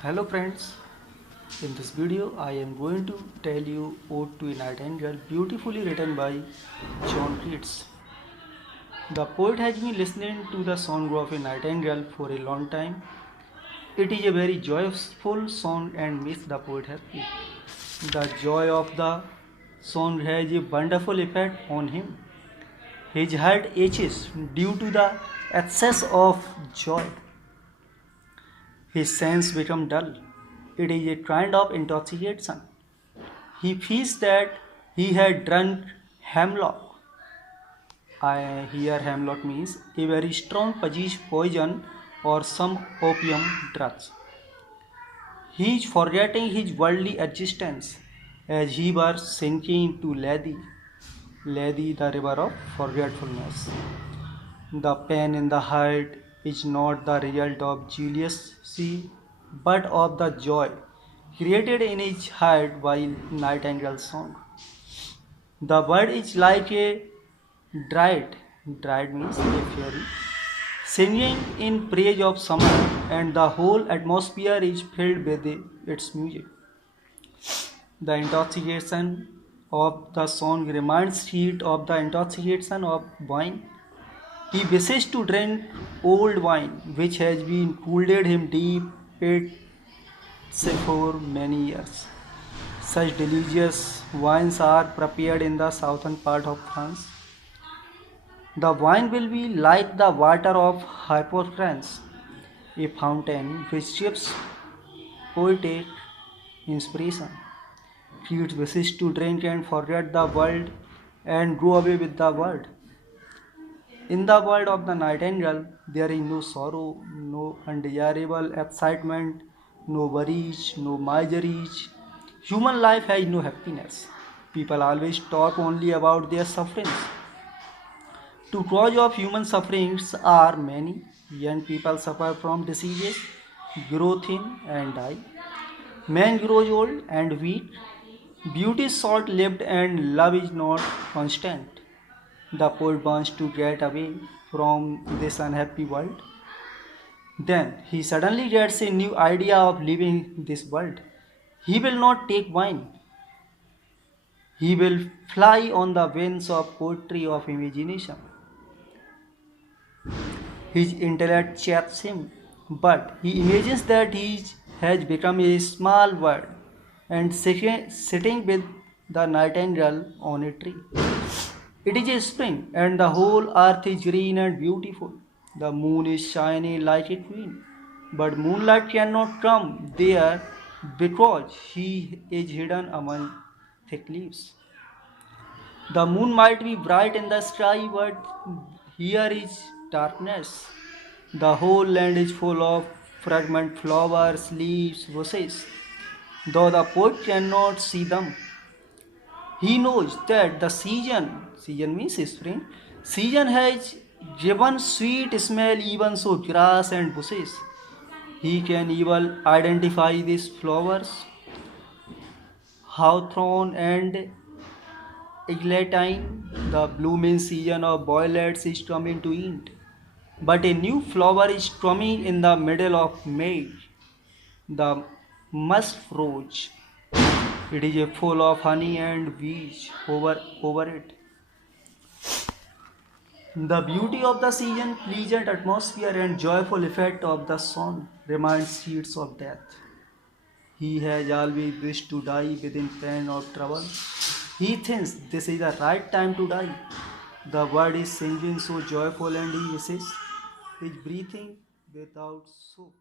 Hello friends, in this video I am going to tell you Ode to a Nightingale beautifully written by John Keats. The poet has been listening to the song of a nightingale for a long time. It is a very joyful song and makes the poet happy. The joy of the song has a wonderful effect on him. His heart aches due to the excess of joy. His senses become dull. It is a kind of intoxication. He feels that he had drunk hemlock. Here hemlock means a very strong poison or some opium drugs. He is forgetting his worldly existence as he was sinking into Lethe, the river of forgetfulness. The pain in the heart is not the result of jealousy but of the joy created in his heart while nightingale song. The bird is like a dried means a fairy, singing in praise of summer, and the whole atmosphere is filled with its music. The intoxication of the song reminds Heat of the intoxication of wine. He wishes to drink old wine, which has been cooled him deep it for many years. Such delicious wines are prepared in the southern part of France. The wine will be like the water of Hippocrates, a fountain which gives poetic inspiration. Keats wishes to drink and forget the world and go away with the world. In the world of the nightingale, there is no sorrow, no undesirable excitement, no worries, no miseries. Human life has no happiness. People always talk only about their sufferings. Two causes of human sufferings are many. Young people suffer from diseases, grow thin and die. Man grows old and weak. Beauty is short lived and love is not constant. The poet wants to get away from this unhappy world. Then he suddenly gets a new idea of living this world. He will not take wine. He will fly on the wings of poetry of imagination. His intellect chaps him, but he imagines that he has become a small bird and sitting with the nightingale on a tree. It is a spring, and the whole earth is green and beautiful. The moon is shining like a queen, but moonlight cannot come there because he is hidden among thick leaves. The moon might be bright in the sky, but here is darkness. The whole land is full of fragrant flowers, leaves, bushes. Though the poet cannot see them, he knows that the season means spring, season has given sweet smell even so grass and bushes. He can even identify these flowers, hawthorn and eglantine. The blooming season of violets is coming to end. But a new flower is coming in the middle of May, the musk rose. It is full of honey and bees over it. The beauty of the season, pleasant atmosphere, and joyful effect of the song reminds Keats of death. He has always wished to die within pain or trouble. He thinks this is the right time to die. The bird is singing so joyful and he wishes his breathing without soap.